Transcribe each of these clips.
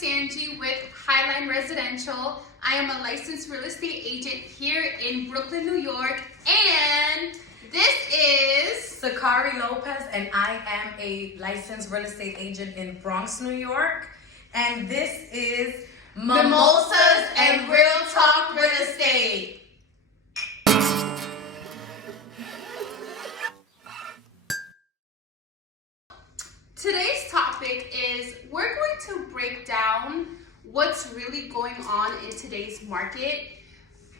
is Angie with Highline Residential. I am a licensed real estate agent here in Brooklyn, New York, and this is Sukari Lopez, and I am a licensed real estate agent in Bronx, New York, and this is Mimosas and Real Talk Real Estate. Today's topic is we're going to break down what's really going on in today's market.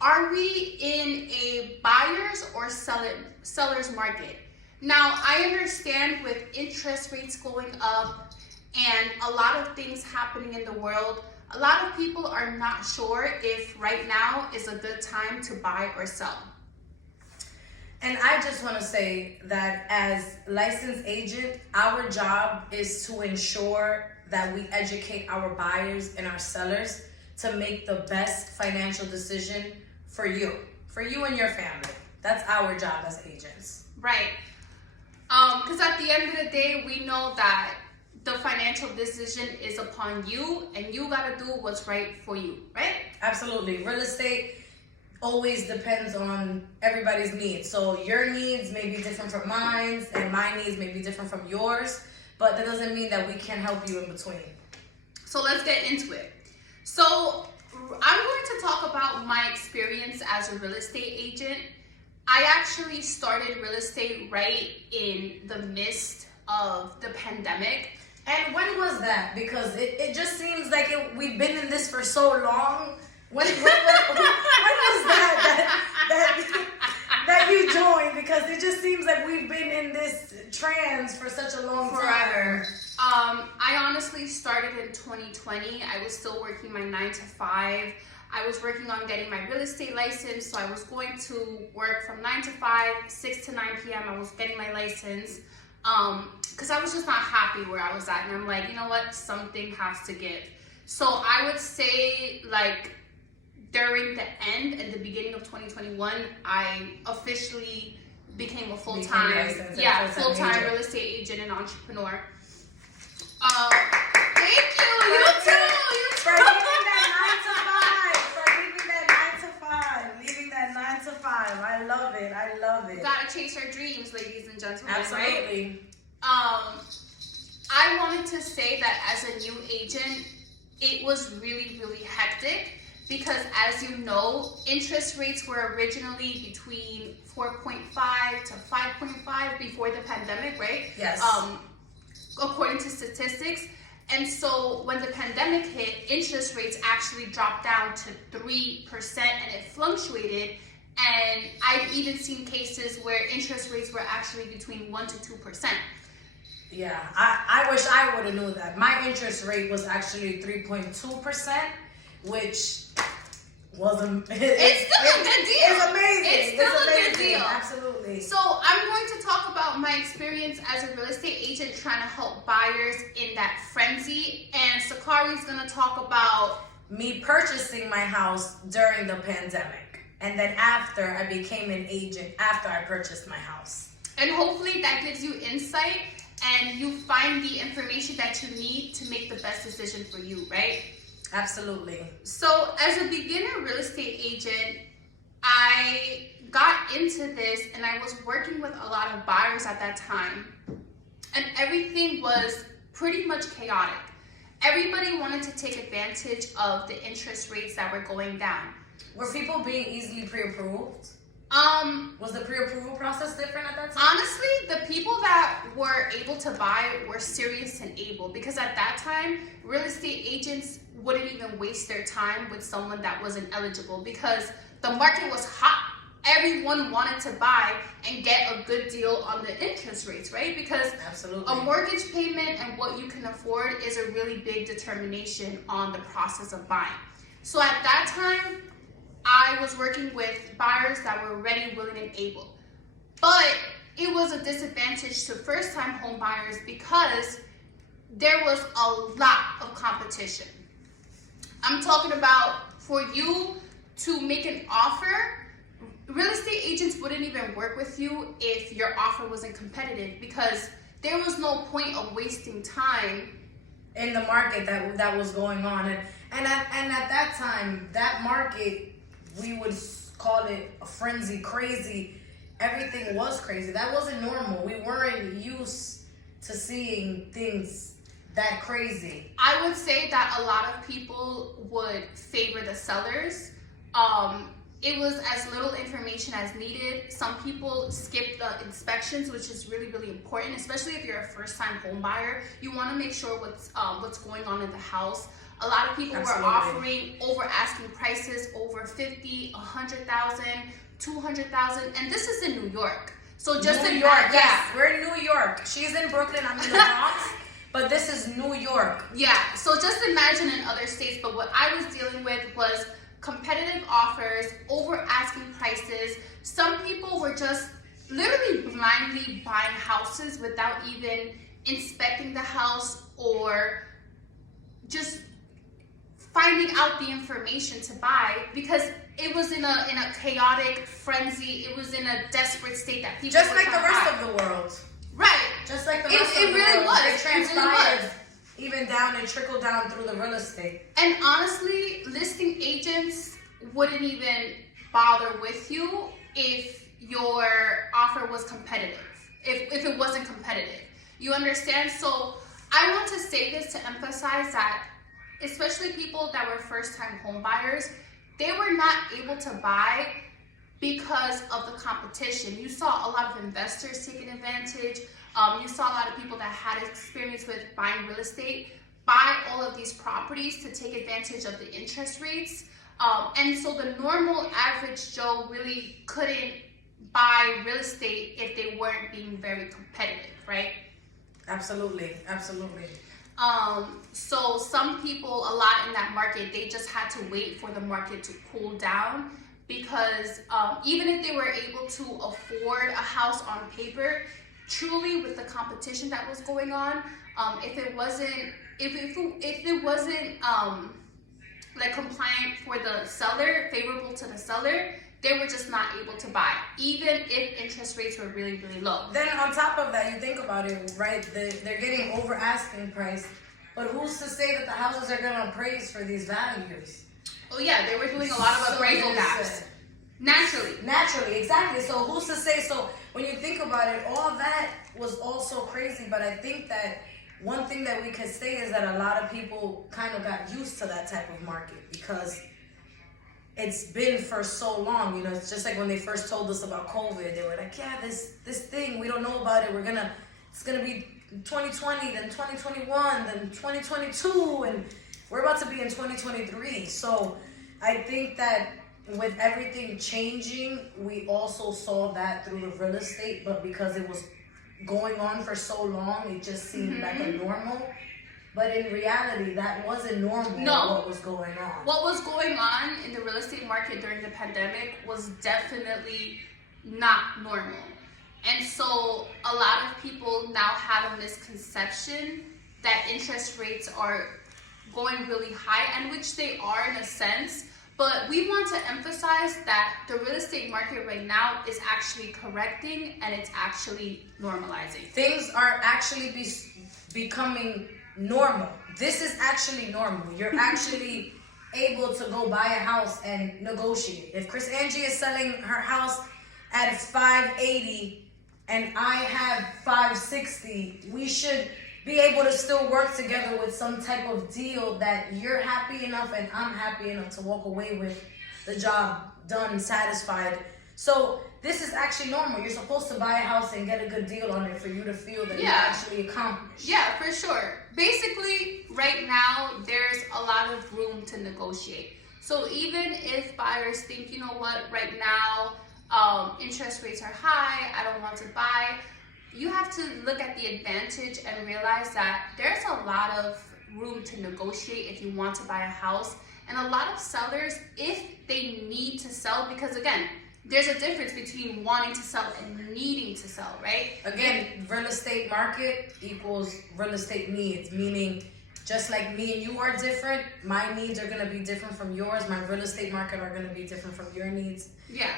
Are we in a buyer's or seller's market? Now, I understand with interest rates going up and a lot of things happening in the world, a lot of people are not sure if right now is a good time to buy or sell. And I just want to say that as licensed agent, our job is to ensure that we educate our buyers and our sellers to make the best financial decision for you and your family. That's our job as agents. Right. Because at the end of the day, we know that the financial decision is upon you and you got to do what's right for you, right? Absolutely. Real estate always depends on everybody's needs. So your needs may be different from mine, and my needs may be different from yours, but that doesn't mean that we can't help you in between. So let's get into it. So I'm going to talk about my experience as a real estate agent. I actually started real estate right in the midst of the pandemic. And when was that? Because it just seems like we've been in this for so long. When was that you joined? Because it just seems like we've been in this trance for such a long time. I honestly started in 2020. I was still working my 9 to 5. I was working on getting my real estate license. So I was going to work from 9 to 5, 6 to 9 p.m. I was getting my license. Because I was just not happy where I was at. And I'm like, you know what? Something has to give. So I would say like during the end and the beginning of 2021, I officially became a full-time real estate agent and entrepreneur. Thank you. You too. For leaving that 9 to 5. I love it. We gotta chase our dreams, ladies and gentlemen. Absolutely. Right? I wanted to say that as a new agent, it was really, really hectic because, as you know, interest rates were originally between 4.5 to 5.5 before the pandemic, right? Yes. According to statistics. And so when the pandemic hit, interest rates actually dropped down to 3% and it fluctuated. And I've even seen cases where interest rates were actually between 1 to 2%. Yeah, I wish I would have known that. My interest rate was actually 3.2%, which wasn't. It's still a good deal. It's amazing. It's still a good deal. Absolutely. So I'm going to talk about my experience as a real estate agent trying to help buyers in that frenzy. And Sukari's going to talk about me purchasing my house during the pandemic. And then after I became an agent, after I purchased my house. And hopefully that gives you insight and you find the information that you need to make the best decision for you, right? Absolutely. So as a beginner real estate agent, I got into this and I was working with a lot of buyers at that time. And everything was pretty much chaotic. Everybody wanted to take advantage of the interest rates that were going down. Were people being easily pre-approved? Was the pre-approval process different at that time? Honestly, the people that were able to buy were serious and able, because at that time, real estate agents wouldn't even waste their time with someone that wasn't eligible because the market was hot. Everyone wanted to buy and get a good deal on the interest rates, right? Because Absolutely. A mortgage payment and what you can afford is a really big determination on the process of buying. So at that time, I was working with buyers that were ready, willing, and able. But it was a disadvantage to first-time home buyers because there was a lot of competition. I'm talking about for you to make an offer, real estate agents wouldn't even work with you if your offer wasn't competitive because there was no point of wasting time in the market that was going on, and at that time, that market, we would call it a frenzy, crazy. Everything was crazy. That wasn't normal. We weren't used to seeing things that crazy. I would say that a lot of people would favor the sellers. It was as little information as needed. Some people skip the inspections, which is really, really important, especially if you're a first-time home buyer. You want to make sure what's going on in the house. A lot of people Absolutely. were offering over asking prices, over 50, 100,000, 200,000, and this is in New York. So just New in York, that, yes, we're in New York. She's in Brooklyn, I'm in the Bronx, but this is New York. Yeah, so just imagine in other states, but what I was dealing with was competitive offers, over asking prices. Some people were just literally blindly buying houses without even inspecting the house or just finding out the information to buy, because it was in a chaotic frenzy. It was in a desperate state that people Just were like the trying to rest buy. of the world. Right. Just like the It- rest it of the really world. was. It It really transpired was. even down and trickled down through the real estate. And honestly, listing agents wouldn't even bother with you if your offer was competitive, if it wasn't competitive. You understand? So I want to say this to emphasize that, especially people that were first-time home buyers, they were not able to buy because of the competition. You saw a lot of investors taking advantage. You saw a lot of people that had experience with buying real estate buy all of these properties to take advantage of the interest rates. And so the normal average Joe really couldn't buy real estate if they weren't being very competitive, right? Absolutely, absolutely. So some people, a lot in that market, they just had to wait for the market to cool down, because even if they were able to afford a house on paper, truly with the competition that was going on, if it wasn't like compliant for the seller, favorable to the seller, they were just not able to buy, even if interest rates were really, really low. Then on top of that, you think about it, right? They're getting over asking price, but who's to say that the houses are gonna appraise for these values? Oh yeah, they were doing a lot of appraisal gaps. Naturally, exactly. So who's to say? So when you think about it, all that was also crazy, but I think that one thing that we could say is that a lot of people kind of got used to that type of market, because it's been for so long. You know, it's just like when they first told us about COVID, they were like, yeah, this thing, we don't know about it. It's gonna be 2020, then 2021, then 2022, and we're about to be in 2023. So I think that with everything changing, we also saw that through the real estate, but because it was going on for so long, it just seemed like a normal. But in reality, that wasn't normal. No. What was going on? What was going on in the real estate market during the pandemic was definitely not normal. And so a lot of people now have a misconception that interest rates are going really high, and which they are in a sense. But we want to emphasize that the real estate market right now is actually correcting, and it's actually normalizing. Things are actually becoming normal. This is actually normal. You're actually able to go buy a house and negotiate. If Angie is selling her house at 580 and I have 560, we should be able to still work together with some type of deal that you're happy enough and I'm happy enough to walk away with the job done, satisfied. So this is actually normal. You're supposed to buy a house and get a good deal on it for you to feel that you actually accomplished. Yeah, for sure. Basically, right now, there's a lot of room to negotiate. So even if buyers think, you know what, right now, interest rates are high, I don't want to buy, you have to look at the advantage and realize that there's a lot of room to negotiate if you want to buy a house. And a lot of sellers, if they need to sell, because again, there's a difference between wanting to sell and needing to sell, right? Again, real estate market equals real estate needs, meaning just like me and you are different, my needs are going to be different from yours, my real estate market are going to be different from your needs. Yeah.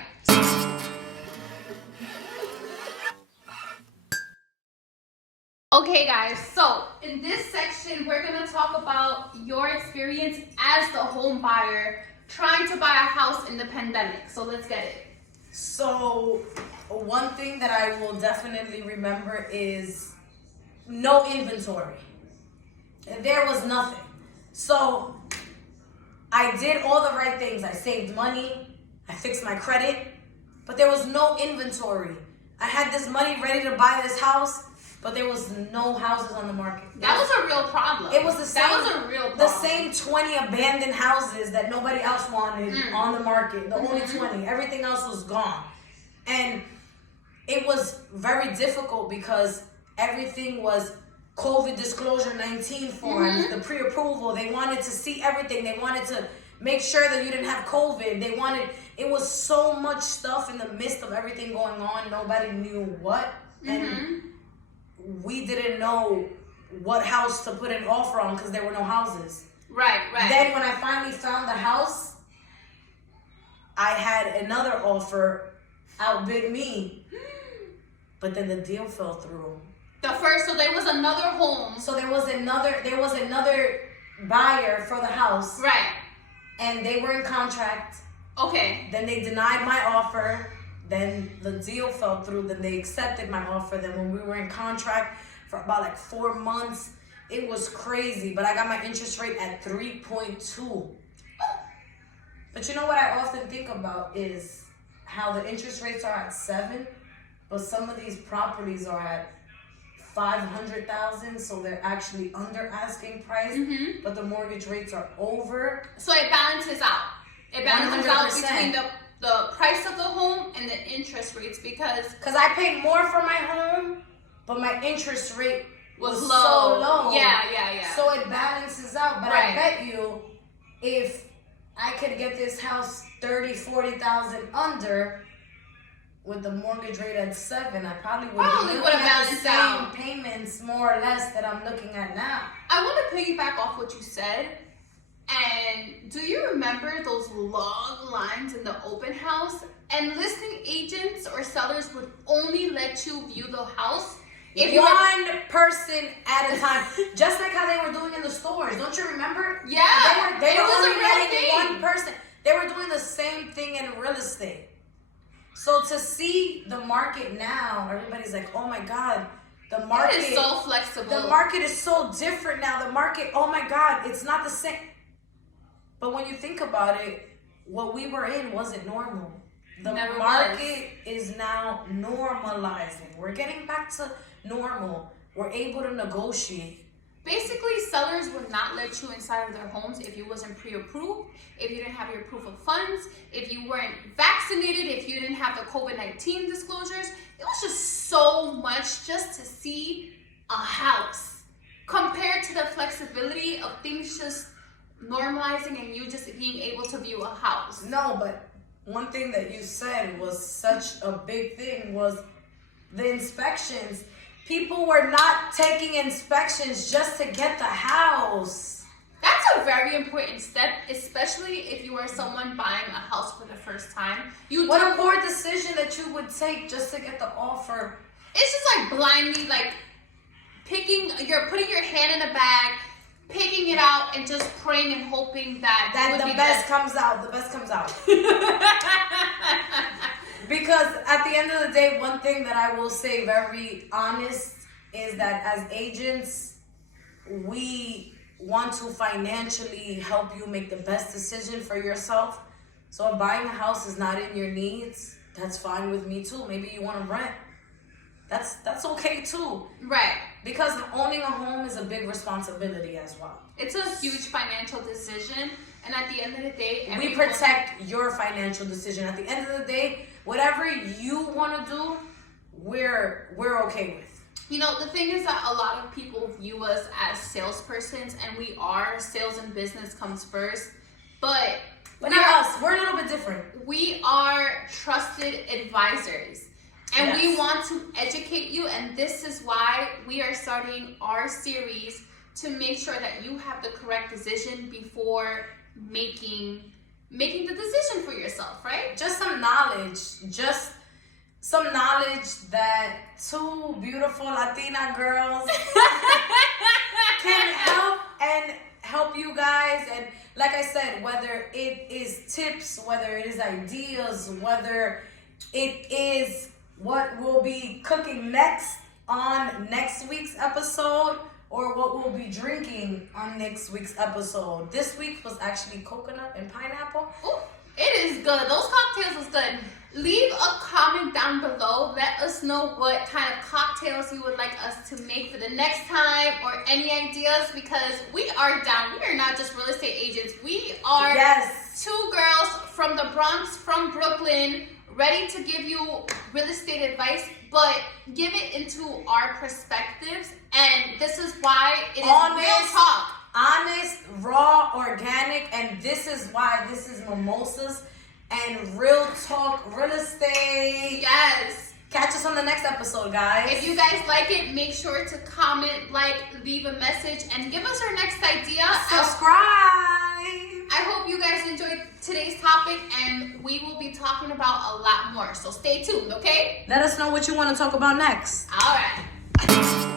Okay guys, so in this section, we're going to talk about your experience as the home buyer trying to buy a house in the pandemic. So let's get it. So one thing that I will definitely remember is no inventory. There was nothing. So I did all the right things. I saved money. I fixed my credit. But there was no inventory. I had this money ready to buy this house, but there was no houses on the market. That was a real problem. It was the same. That was a real problem. The same 20 abandoned houses that nobody else wanted on the market. The only 20. Everything else was gone. And it was very difficult because everything was COVID disclosure 19 forms, the pre-approval. They wanted to see everything. They wanted to make sure that you didn't have COVID. It was so much stuff in the midst of everything going on. Nobody knew what. And we didn't know what house to put an offer on because there were no houses. Right. Then when I finally found the house, I had another offer outbid me. But then the deal fell through. So there was another home. So there was another buyer for the house. Right. And they were in contract. Okay. Then they denied my offer. Then the deal fell through. Then they accepted my offer. Then when we were in contract for about like 4 months, it was crazy. But I got my interest rate at 3.2. But you know what I often think about is how the interest rates are at 7, but some of these properties are at 500,000, so they're actually under asking price, but the mortgage rates are over. So it balances out. It balances 100%. out between the price of the home and the interest rates because I paid more for my home, but my interest rate was low. so low. Yeah. So it balances out. But Right. I bet you, if I could get this house 30,000, 40,000 under, with the mortgage rate at 7, I probably would have balanced the same out. payments more or less that I'm looking at now. I want to piggyback off what you said. And do you remember those long lines in the open house? And listing agents or sellers would only let you view the house if you one person at a time, just like how they were doing in the stores. Don't you remember? Yeah, they it were was a only real letting thing. one person. They were doing the same thing in real estate. So to see the market now, everybody's like, "Oh my God, the market is so flexible. The market is so different now. The market, oh my God, it's not the same." But when you think about it, what we were in wasn't normal. The Never market is now normalizing. We're getting back to normal. We're able to negotiate. Basically, sellers would not let you inside of their homes if you wasn't pre-approved, if you didn't have your proof of funds, if you weren't vaccinated, if you didn't have the COVID-19 disclosures. It was just so much just to see a house compared to the flexibility of things just normalizing and you just being able to view a house. No, but one thing that you said was such a big thing was the inspections. People were not taking inspections just to get the house. That's a very important step, especially if you are someone buying a house for the first time. What a poor decision that you would take just to get the offer. It's just like blindly, like you're putting your hand in a bag, picking it out, and just praying and hoping that the best comes out. The best comes out. Because at the end of the day, one thing that I will say very honest is that as agents, we want to financially help you make the best decision for yourself. So if buying a house is not in your needs, that's fine with me too. Maybe you want to rent. That's okay too. Right. Because owning a home is a big responsibility as well. It's a huge financial decision. And at the end of the day, we protect your financial decision. At the end of the day, whatever you want to do, we're okay with. You know, the thing is that a lot of people view us as salespersons, and we are. Sales and business comes first. But not us. We're a little bit different. We are trusted advisors. And Yes. we want to educate you, and this is why we are starting our series to make sure that you have the correct decision before making the decision for yourself, right? Just some knowledge. Just some knowledge that two beautiful Latina girls can help you guys. And like I said, whether it is tips, whether it is ideas, whether it is what we'll be cooking next on next week's episode, or what we'll be drinking on next week's episode. This week was actually coconut and pineapple. Ooh, it is good. Those cocktails is good. Leave a comment down below. Let us know what kind of cocktails you would like us to make for the next time, or any ideas, because we are down. We are not just real estate agents. We are two girls from the Bronx, from Brooklyn, ready to give you real estate advice, but give it into our perspectives. And this is why it is honest, real talk. Honest, raw, organic, and this is why this is mimosas and real talk real estate. Yes. Catch us on the next episode, guys. If you guys like it, make sure to comment, like, leave a message, and give us our next idea. Subscribe. I hope you guys enjoyed today's topic, and we will be talking about a lot more. So stay tuned, okay? Let us know what you want to talk about next. All right.